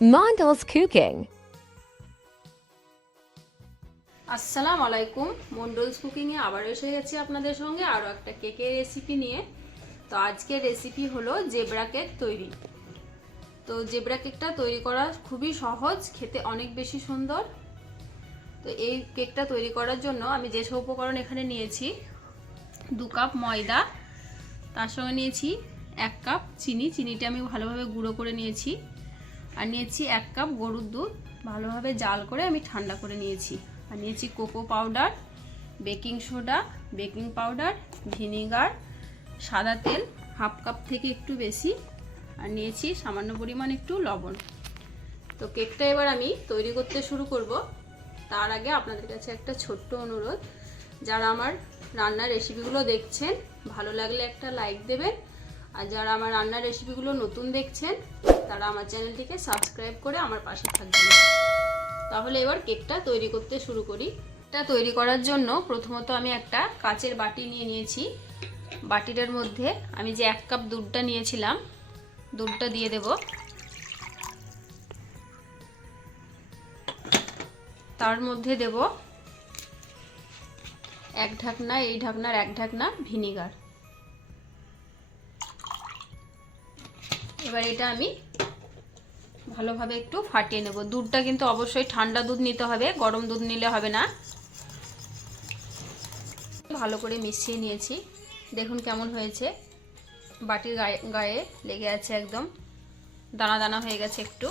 Mondell's Cooking. আসসালামু আলাইকুম মন্ডলস কুকিংয়ে আবার এসে গেছি আপনাদের সঙ্গে আরও একটা কেকের রেসিপি নিয়ে। তো আজকের রেসিপি হলো জেব্রা কেক তৈরি। তো জেব্রা কেকটা তৈরি করা খুবই সহজ, খেতে অনেক বেশি সুন্দর। তো এই কেকটা তৈরি করার জন্য আমি যেসব উপকরণ এখানে নিয়েছি, দু কাপ ময়দা, তার সঙ্গে নিয়েছি এক কাপ চিনি। চিনিটা আমি ভালোভাবে গুঁড়ো করে নিয়েছি। আর নিয়েছি এক কাপ গরুর দুধ। ভালোভাবে জাল করে আমি ঠান্ডা করে নিয়েছি। আর নিয়েছি cocoa powder, baking soda, baking powder, vinegar, সাদা তেল, হাফ কাপ থেকে একটু বেশি। আর নিয়েছি সামান্য পরিমাণ একটু লবণ। তো কেকটা এবার আমি তৈরি করতে শুরু করব। তার আগে আপনাদের কাছে একটা ছোট্ট অনুরোধ। যারা আমার রান্নার রেসিপিগুলো দেখছেন, ভালো লাগলে একটা লাইক দেবেন। আর যারা আমার রান্নার রেসিপিগুলো নতুন দেখছেন তারা আমার চ্যানেলটিকে সাবস্ক্রাইব করে আমার পাশে থাকবেন। তাহলে এবার কেকটা তৈরি করতে শুরু করি। এটা তৈরি করার জন্য প্রথমত আমি একটা কাচের বাটি নিয়ে নিয়েছি। বাটিটার মধ্যে আমি যে এক কাপ দুধটা নিয়েছিলাম, দুধটা দিয়ে দেব। তার মধ্যে দেব এক ঢাকনা, এই ঢাকনার এক ঢাকনা ভিনিগার। এবার এটা আমি ভালোভাবে একটু ফাটিয়ে নেব। দুধটা কিন্তু অবশ্যই ঠান্ডা দুধ নিতে হবে, গরম দুধ নিলে হবে না। ভালো করে মিশিয়ে নিয়েছি। দেখুন কেমন হয়েছে। বাটির গায়ে গায়ে লেগে আছে একদম। দানা দানা হয়ে গেছে একটু।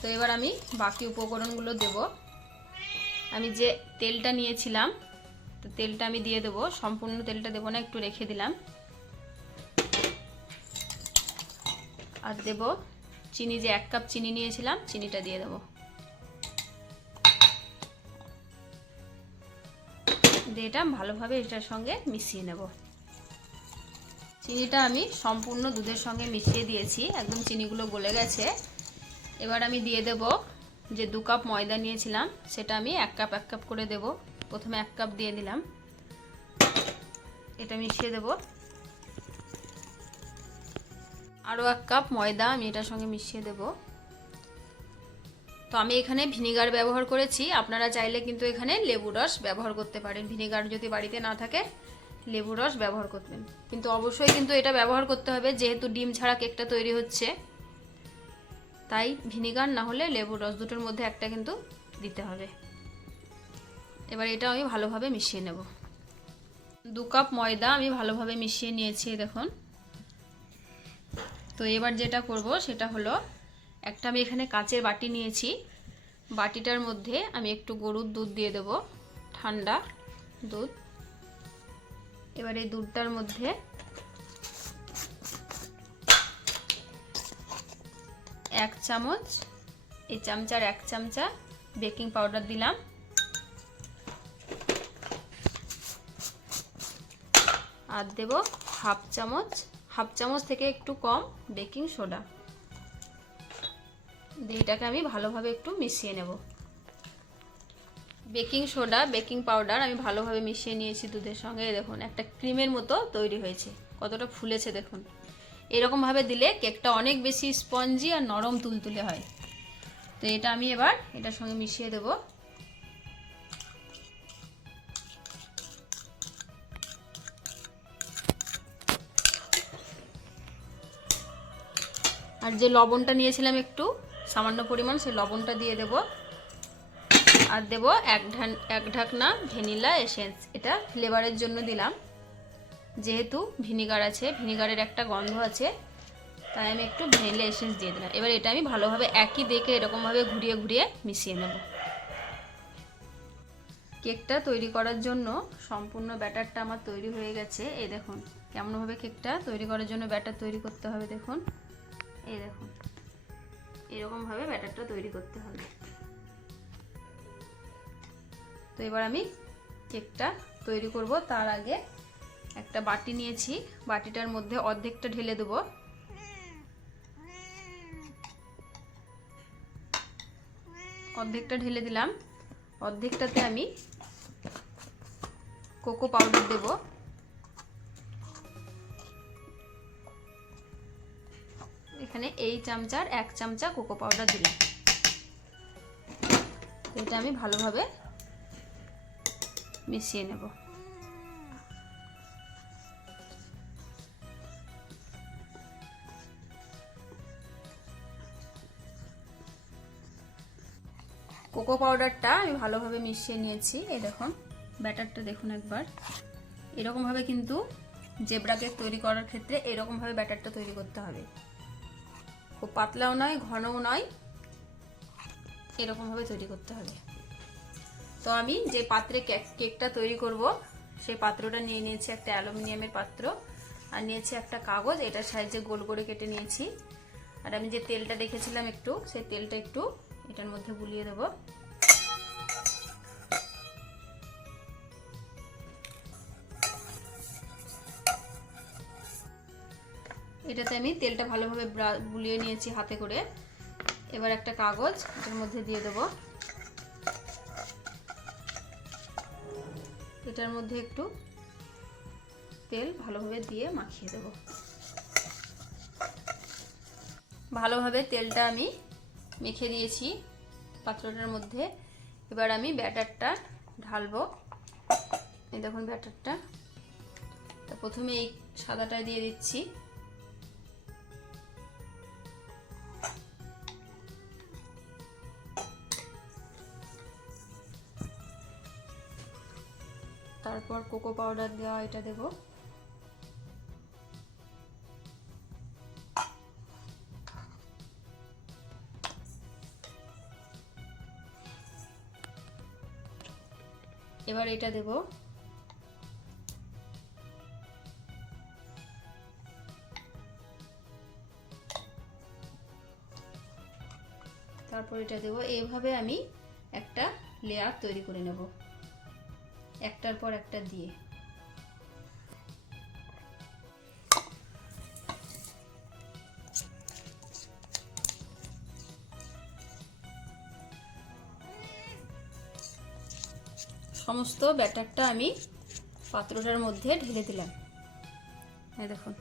তো এবার আমি বাকি উপকরণগুলো দেব। আমি যে তেলটা নিয়েছিলাম, তো তেলটা আমি দিয়ে দেবো। সম্পূর্ণ তেলটা দেবো না, একটু রেখে দিলাম। আর দেব চিনি যে এক কাপ চিনি নিয়েছিলাম, চিনিটা দিয়ে দেবো। দিয়ে এটা ভালোভাবে এটার সঙ্গে মিশিয়ে নেব। চিনিটা আমি সম্পূর্ণ দুধের সঙ্গে মিশিয়ে দিয়েছি, একদম চিনিগুলো গলে গেছে। এবার আমি দিয়ে দেব যে দু কাপ ময়দা নিয়েছিলাম, সেটা আমি এক কাপ এক কাপ করে দেব। প্রথমে এক কাপ দিয়ে দিলাম। এটা মিশিয়ে দেবো। আরও এক কাপ ময়দা আমি এটার সঙ্গে মিশিয়ে দেব। তো আমি এখানে ভিনিগার ব্যবহার করেছি। আপনারা চাইলে কিন্তু এখানে লেবু রস ব্যবহার করতে পারেন। ভিনিগার যদি বাড়িতে না থাকে, লেবু রস ব্যবহার করবেন। কিন্তু অবশ্যই কিন্তু এটা ব্যবহার করতে হবে, যেহেতু ডিম ছাড়া কেকটা তৈরি হচ্ছে। তাই ভিনিগার না হলে লেবু রস দুটোর মধ্যে একটা কিন্তু দিতে হবে। এবার এটা আমি ভালোভাবে মিশিয়ে নেব। দু কাপ ময়দা আমি ভালোভাবে মিশিয়ে নিয়েছি, দেখুন। তো এবার যেটা করব সেটা হলো, একটা আমি এখানে কাচের বাটি নিয়েছি। বাটিটার মধ্যে আমি একটু গরুর দুধ দিয়ে দেব, ঠান্ডা দুধ। এবার এই দুধটার মধ্যে এক চামচ, এই চামচার এক চামচা বেকিং পাউডার দিলাম। আর দেব হাফ চামচ হাফ চামচ থেকে একটু কম বেকিং সোডা। এটাকে আমি ভালোভাবে একটু মিশিয়ে নেব। বেকিং সোডা, বেকিং পাউডার আমি ভালোভাবে মিশিয়ে নিয়েছি দুধের সঙ্গে। দেখুন, একটা ক্রিমের মতো তৈরি হয়েছে। কতটা ফুলেছে দেখুন। এরকমভাবে দিলে কেকটা অনেক বেশি স্পঞ্জি আর নরম তুলতুলে হয়। তো এটা আমি এবার এটার সঙ্গে মিশিয়ে দেবো। আর যে লবণটা নিয়েছিলাম একটু, সামান্য পরিমাণ, সেই লবণটা দিয়ে দেব। আর দেব এক ঢান, এক ঢাকনা ভ্যানিলা এসেন্স। এটা ফ্লেভারের জন্য দিলাম। যেহেতু ভিনিগার আছে, ভিনিগারের একটা গন্ধ আছে, তাই আমি একটু ভ্যানিলা এসেন্স দিয়ে দিলাম। এবার এটা আমি ভালোভাবে একই দেখে এরকমভাবে ঘুরিয়ে ঘুরিয়ে মিশিয়ে নেব। কেকটা তৈরি করার জন্য সম্পূর্ণ ব্যাটারটা আমার তৈরি হয়ে গেছে। এই দেখুন, কেমনভাবে কেকটা তৈরি করার জন্য ব্যাটার তৈরি করতে হবে দেখুন। এই দেখুন এরকমভাবে ব্যাটারটা তৈরি করতে হবে। তো এবার আমি কেকটা তৈরি করব। তার আগে একটা বাটি নিয়েছি। বাটিটার মধ্যে অর্ধেকটা ঢেলে দেবো। অর্ধেকটা ঢেলে দিলাম। অর্ধেকটাতে আমি কোকো পাউডার দেবো। এখানে এই চামচার এক চামচা কোকো পাউডার দিলাম। এটা আমি ভালোভাবে মিশিয়ে নেব। কোকো পাউডারটা আমি ভালোভাবে মিশিয়ে নিয়েছি। এই দেখুন, ব্যাটারটা দেখুন একবার। এরকমভাবে কিন্তু জেব্রা কেক তৈরি করার ক্ষেত্রে এরকমভাবে ব্যাটারটা তৈরি করতে হবে। খুব পাতলাও নয়, ঘনও নয়। এরকমভাবে তৈরি করতে হবে। তো আমি যে পাত্রে কেক, কেকটা তৈরি করব, সেই পাত্রটা নিয়ে নিয়েছি একটা অ্যালুমিনিয়ামের পাত্র আর নিয়েছি একটা কাগজ। এটার সাহায্যে গোল করে কেটে নিয়েছি। আর আমি যে তেলটা দেখেছিলাম একটু, সেই তেলটা একটু এটার মধ্যে বুলিয়ে দেবো। এটাতে আমি তেলটা ভালোভাবে বুলিয়ে নিয়েছি হাতে করে। এবার একটা কাগজ, এটার মধ্যে দিয়ে দেব। এটার মধ্যে একটু তেল ভালোভাবে দিয়ে মাখিয়ে দেব। ভালোভাবে তেলটা আমি মেখে দিয়েছি পাত্রটার মধ্যে। এবার আমি ব্যাটারটা ঢালবো। এই দেখুন ব্যাটারটা। তা প্রথমে এই সাদাটা দিয়ে দিচ্ছি। তারপর কোকো পাউডার দেওয়া এটা দেব। এবার এটা দেব। তারপর এটা দেব। এইভাবে আমি একটা লেয়ার তৈরি করে নেব। একটার পর একটা দিয়ে। সমস্ত ব্যাটারটা আমি পাত্রটার মধ্যে ঢেলে দিলাম। হ্যাঁ দেখুন।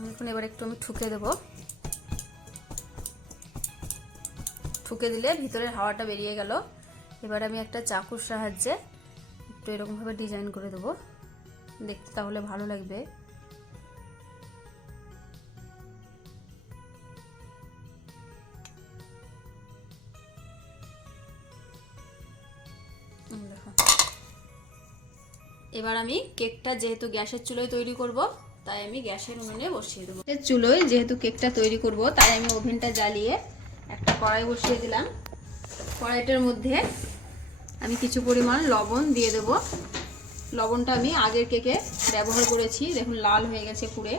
দেখুন এবার একটু আমি ঠুকে দেব। ঠুকে দিলে ভিতরের হাওয়াটা বেরিয়ে গেল। এবার আমি একটা চাকুর সাহায্যে একটু এরকমভাবে ডিজাইন করে দেবো। দেখতে তাহলে ভালো লাগবে। এবার আমি কেকটা যেহেতু গ্যাসের চুলোয় তৈরি করব তাই আমি গ্যাসের উনুনে বসিয়ে দেবো। চুলোয় যেহেতু কেকটা তৈরি করব, তাই আমি ওভেনটা জ্বালিয়ে একটা কড়াই বসিয়ে দিলাম। কড়াইটার মধ্যে আমি কিছু পরিমাণ লবণ দিয়ে দেব। লবণটা আমি আগের কেকে ব্যবহার করেছি, দেখুন লাল হয়ে গেছে পুড়ে।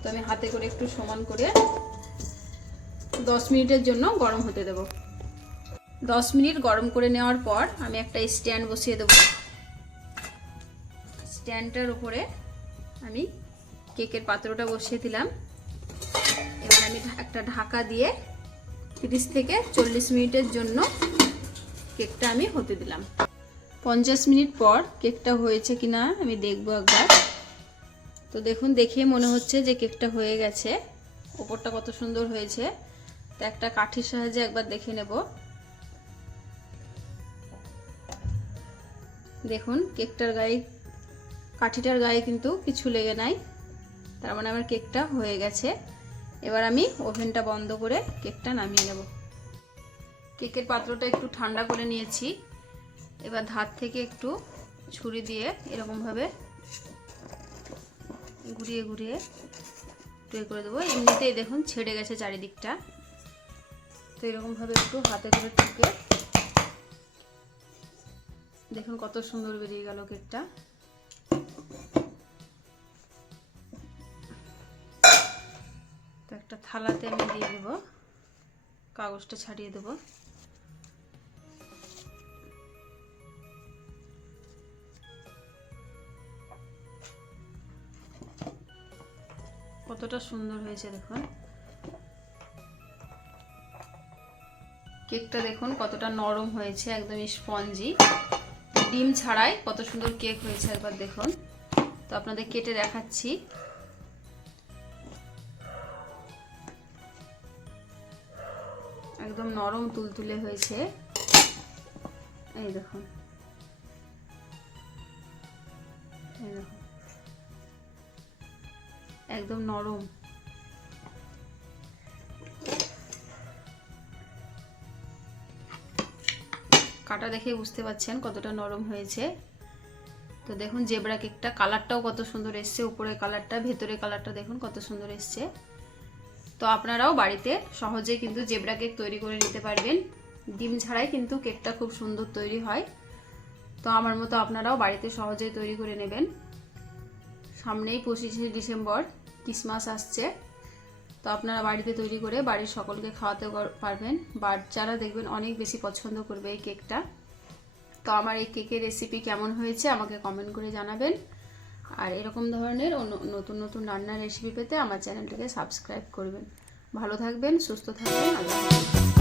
তো আমি হাতে করে একটু সমান করে দশ মিনিটের জন্য গরম হতে দেব। দশ মিনিট গরম করে নেওয়ার পর আমি একটা স্ট্যান্ড বসিয়ে দেবো। স্ট্যান্ডটার উপরে আমি কেকের পাত্রটা বসিয়ে দিলাম। এবার আমি একটা ঢাকা দিয়ে তিরিশ থেকে চল্লিশ মিনিটের জন্য কেকটা আমি হতে দিলাম। পঞ্চাশ মিনিট পর কেকটা হয়েছে কিনা আমি দেখব একবার। তো দেখুন, দেখে মনে হচ্ছে যে কেকটা হয়ে গেছে। ওপরটা কত সুন্দর হয়েছে। তো একটা কাঠির সাহায্যে একবার দেখে নেব। দেখুন, কেকটার গায়ে কাঠিটার গায়ে কিন্তু কিছু লেগে নাই। তার মানে আমার কেকটা হয়ে গেছে। এবার আমি ওভেনটা বন্ধ করে কেকটা নামিয়ে নেব। কেকের পাত্রটা একটু ঠান্ডা করে নিয়েছি। এবার ধার থেকে একটু ছুরি দিয়ে এরকমভাবে ঘুরিয়ে ঘুরিয়ে টুয়ে করে দেবো। এমনিতেই দেখুন ছেড়ে গেছে চারিদিকটা। তো এরকমভাবে একটু হাতে করে ঠুকে দেখুন কত সুন্দর বেরিয়ে গেল কেকটা। থালাতে আমি দিয়ে দেবো। কাগজটা ছাড়িয়ে দেবো। কতটা সুন্দর হয়েছে দেখুন। কেকটা দেখুন কতটা নরম হয়েছে, একদম স্পঞ্জি। ডিম ছাড়াই কত সুন্দর কেক হয়েছে একবার দেখুন। তো আপনাদের কেটে দেখাচ্ছি। একদম নরম তুলতুলে হয়েছে। এই দেখুন একদম নরম। কাটা দেখে বুঝতে পাচ্ছেন কতটা নরম হয়েছে। তো দেখুন জেবরা কেকটা, কালারটাও কত সুন্দর এসছে। উপরে কালারটা ভেতরে কালারটা দেখুন কত সুন্দর এসছে। তো আপনারাও বাড়িতে সহজে কিন্তু জেবরা কেক তৈরি করে নিতে পারবেন। ডিম ছাড়াই কিন্তু কেকটা খুব সুন্দর তৈরি হয়। তো আমার মতো আপনারাও বাড়িতে সহজেই তৈরি করে নেবেন। সামনেই পঁচিশে ডিসেম্বর, ক্রিসমাস আসছে। তো আপনারা বাড়িতে তৈরি করে বাড়ির সকলকে খাওয়াতে পারবেন। বাচ্চারা দেখবেন অনেক বেশি পছন্দ করবে এই কেকটা, তো আমার এই কেকের রেসিপি কেমন হয়েছে আমাকে কমেন্ট করে জানাবেন। আর এরকম ধরনের নতুন নতুন রান্নার রেসিপি পেতে আমার চ্যানেলটাকে সাবস্ক্রাইব করবেন। ভালো থাকবেন, সুস্থ থাকবেন, আল্লাহ